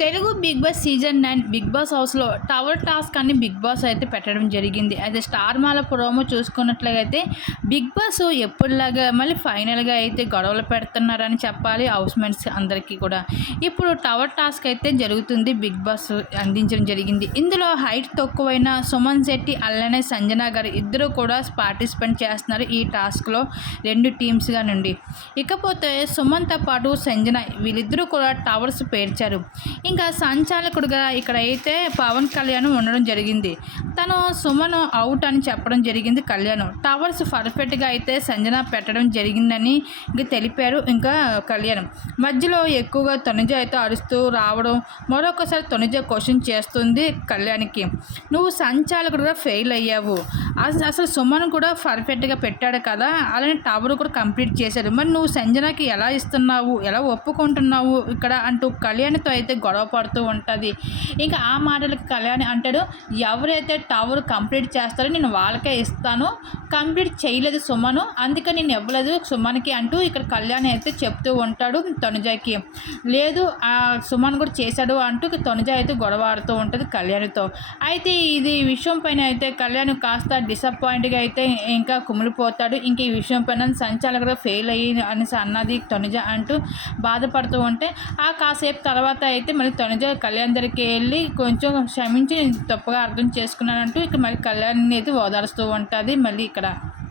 Telugu Bigg Boss season nine Bigg Boss హౌస్లో tower task అని Bigg Boss అయితే పెట్టడం జరిగింది. అయితే స్టార్ మాల ప్రోమో చూసుకున్నట్లయితే బిగ్ బాస్ ఎప్పుడులాగా మళ్ళీ ఫైనల్గా అయితే గొడవలు పెడుతున్నారని చెప్పాలి హౌస్మేట్స్ అందరికీ కూడా. ఇప్పుడు టవర్ టాస్క్ అయితే జరుగుతుంది బిగ్ బాస్ అందించడం జరిగింది. ఇందులో హైట్ తక్కువైన సుమన్ శెట్టి అల్లనే సంజన గారు ఇద్దరు కూడా పార్టిసిపేట్ చేస్తున్నారు ఈ టాస్క్లో రెండు టీమ్స్గా నుండి ఇకపోతే సుమన్తో పాటు సంజన వీళ్ళిద్దరూ కూడా టవర్స్ పేర్చారు. ఇంకా సంచాలకుడుగా ఇక్కడ అయితే పవన్ కళ్యాణ్ ఉండడం జరిగింది. తను సుమన్ అవుట్ అని చెప్పడం జరిగింది కళ్యాణ్. టవర్స్ పర్ఫెక్ట్గా అయితే సంజన పెట్టడం జరిగిందని ఇంకా తెలిపారు ఇంకా కళ్యాణ్. మధ్యలో ఎక్కువగా తనుజ అయితే అరుస్తూ రావడం మరొకసారి తనుజ క్వశ్చన్ చేస్తుంది కళ్యాణ్కి. నువ్వు సంచాలకుడుగా ఫెయిల్ అయ్యావు. అసలు సుమన్ కూడా పర్ఫెక్ట్గా పెట్టాడు కదా అలానే టవర్ కూడా కంప్లీట్ చేశాడు. మరి నువ్వు సంజనకి ఎలా ఇస్తున్నావు? ఎలా ఒప్పుకుంటున్నావు ఇక్కడ? అంటూ కళ్యాణ్తో అయితే గొడవ పడుతూ ఉంటుంది. ఇంకా ఆ మాటలకి కళ్యాణి అంటాడు ఎవరైతే టవర్ కంప్లీట్ చేస్తారో నేను వాళ్ళకే ఇస్తాను. కంప్లీట్ చేయలేదు సుమను. అందుకే నేను ఇవ్వలేదు సుమన్కి అంటూ ఇక్కడ కళ్యాణ్ అయితే చెప్తూ ఉంటాడు తనుజకి. లేదు ఆ సుమన్ కూడా చేశాడు అంటూ తనుజ అయితే గొడవ ఆడుతూ ఉంటుంది కళ్యాణ్తో. అయితే ఇది విషయం పైన అయితే కళ్యాణ్ కాస్త డిసప్పాయింట్గా అయితే ఇంకా కుమిలిపోతాడు. ఇంక ఈ విషయం పైన సంచాలకుడు ఫెయిల్ అయ్యి అనేసి అన్నది తనుజ అంటూ బాధపడుతూ ఉంటే ఆ కాసేపు తర్వాత అయితే మళ్ళీ తనుజ కళ్యాణ్ దగ్గరికి వెళ్ళి కొంచెం క్షమించి నేను తప్పుగా అర్థం చేసుకున్నానంటూ ఇక మళ్ళీ కళ్యాణ్ అయితే ఓదారుస్తూ ఉంటుంది మళ్ళీ ఇక్కడ.